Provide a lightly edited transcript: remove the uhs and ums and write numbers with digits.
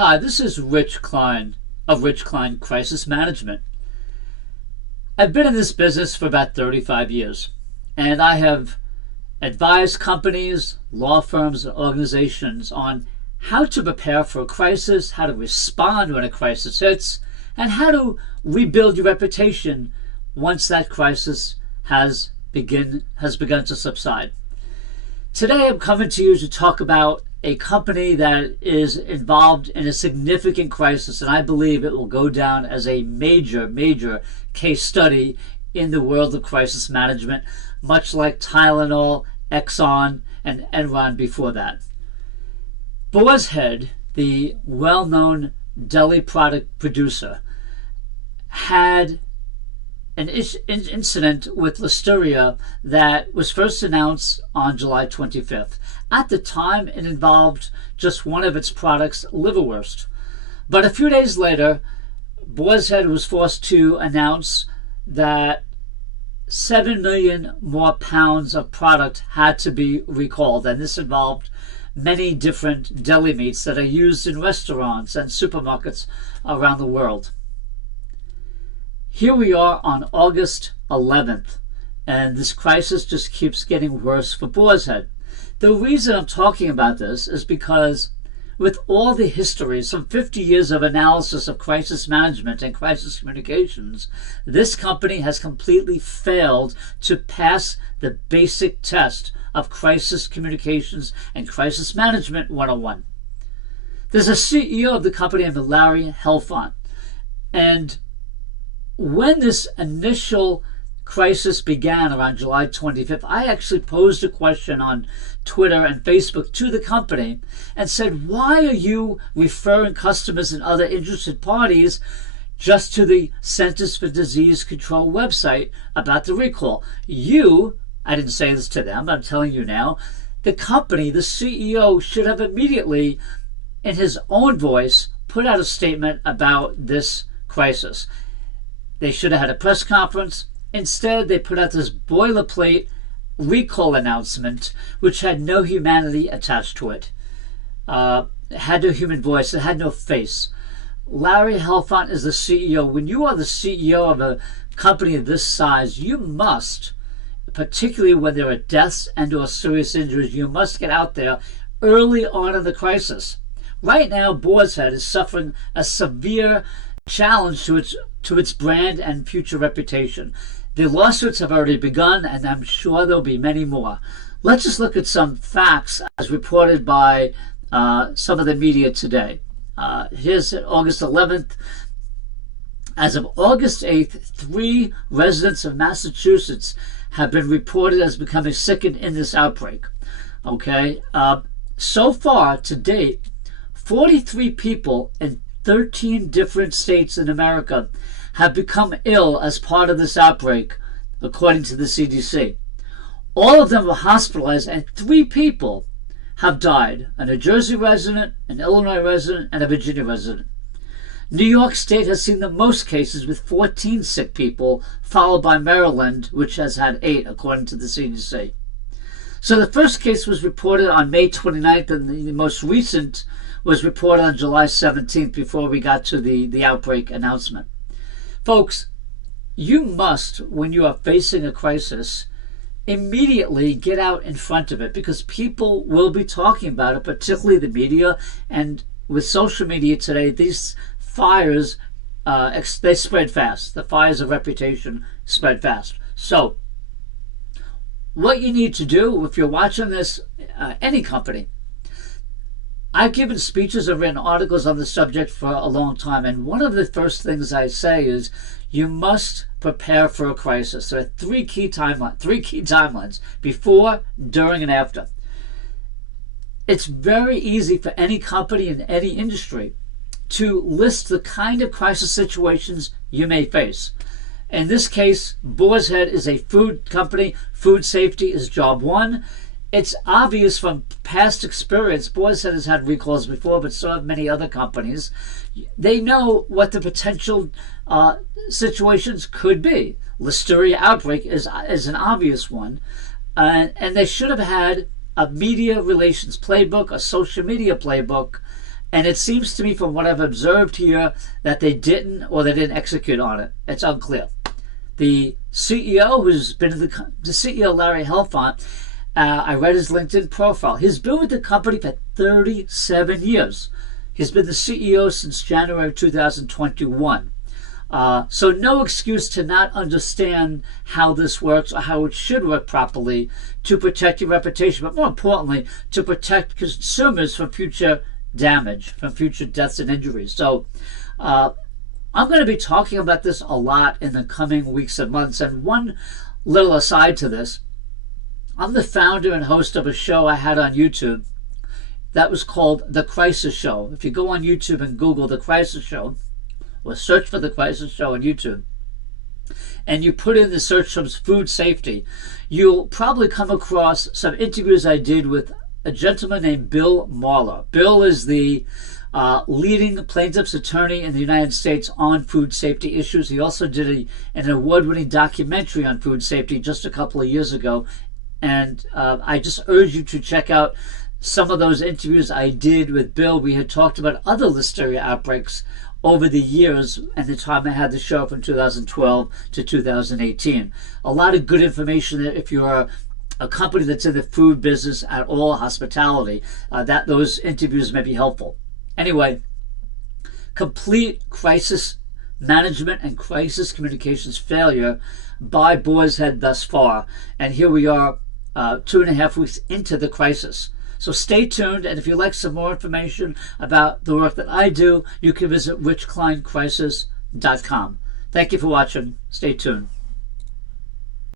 Hi, this is Rich Klein of Rich Klein Crisis Management. I've been in this business for about 35 years, and I have advised companies, law firms, and organizations on how to prepare for a crisis, how to respond when a crisis hits, and how to rebuild your reputation once that crisis has begun to subside. Today I'm coming to you to talk about a company that is involved in a significant crisis, and I believe it will go down as a major case study in the world of crisis management, much like Tylenol, Exxon, and Enron before that. Boar's Head, the well-known deli product producer, had an incident with listeria that was first announced on July 25th. At the time, it involved just one of its products, liverwurst. But a few days later, Boar's Head was forced to announce that 7 million more pounds of product had to be recalled, and this involved many different deli meats that are used in restaurants and supermarkets around the world. Here we are on August 11th, and this crisis just keeps getting worse for Boar's Head. The reason I'm talking about this is because with all the history, some 50 years of analysis of crisis management and crisis communications, this company has completely failed to pass the basic test of crisis communications and crisis management 101. There's a CEO of the company named Larry Helfont, and when this initial crisis began around July 25th, I actually posed a question on Twitter and Facebook to the company and said, why are you referring customers and other interested parties just to the Centers for Disease Control website about the recall? I didn't say this to them, I'm telling you now, the company, the CEO, should have immediately, in his own voice, put out a statement about this crisis. They should have had a press conference. Instead, they put out this boilerplate recall announcement, which had no humanity attached to it. It had no human voice. It had no face. Larry Helfont is the CEO. When you are the CEO of a company of this size, you must, particularly when there are deaths and or serious injuries, you must get out there early on in the crisis. Right now, Boar's Head is suffering a severe challenge to its brand and future reputation. The lawsuits have already begun, and I'm sure there'll be many more. Let's just look at some facts as reported by some of the media today. Here's August 11th. As of August 8th, 3 residents of Massachusetts have been reported as becoming sick in this outbreak. Okay, so far to date, 43 people in 13 different states in America have become ill as part of this outbreak, according to the CDC. All of them were hospitalized, and 3 people have died: a New Jersey resident, an Illinois resident, and a Virginia resident. New York State has seen the most cases with 14 sick people, followed by Maryland, which has had 8, according to the CDC. So the first case was reported on May 29th, and the most recent was reported on July 17th before we got to the outbreak announcement. Folks, you must, when you are facing a crisis, immediately get out in front of it, because people will be talking about it, particularly the media. And with social media today, these fires, they spread fast. The fires of reputation spread fast. So what you need to do, if you're watching this, any company, I've given speeches and written articles on the subject for a long time, and one of the first things I say is you must prepare for a crisis. There are three key timelines: before, during, and after. It's very easy for any company in any industry to list the kind of crisis situations you may face. In this case, Boar's Head is a food company. Food safety is job 1. It's obvious from past experience, Boar's Head has had recalls before, but so have many other companies. They know what the potential situations could be. Listeria outbreak is an obvious one. And they should have had a media relations playbook, a social media playbook, And it seems to me, from what I've observed here, that they didn't, or they didn't execute on it. It's unclear. The CEO, who's been the CEO, Larry Helfont, I read his LinkedIn profile. He's been with the company for 37 years. He's been the CEO since January 2021. So no excuse to not understand how this works or how it should work properly to protect your reputation, but more importantly, to protect consumers from future damage, from future deaths and injuries. So I'm going to be talking about this a lot in the coming weeks and months. And one little aside to this, I'm the founder and host of a show I had on YouTube that was called The Crisis Show. If you go on YouTube and Google The Crisis Show, or search for The Crisis Show on YouTube, and you put in the search terms food safety, you'll probably come across some interviews I did with a gentleman named Bill Marler. Bill is the leading plaintiff's attorney in the United States on food safety issues. He also did an award-winning documentary on food safety just a couple of years ago. And I just urge you to check out some of those interviews I did with Bill. We had talked about other Listeria outbreaks over the years and the time I had the show from 2012 to 2018. A lot of good information that if you're a company that's in the food business at all, hospitality, that those interviews may be helpful. Anyway, complete crisis management and crisis communications failure by Boar's Head thus far. And here we are 2.5 weeks into the crisis. So stay tuned, and if you'd like some more information about the work that I do, you can visit richkleincrisis.com. Thank you for watching. Stay tuned.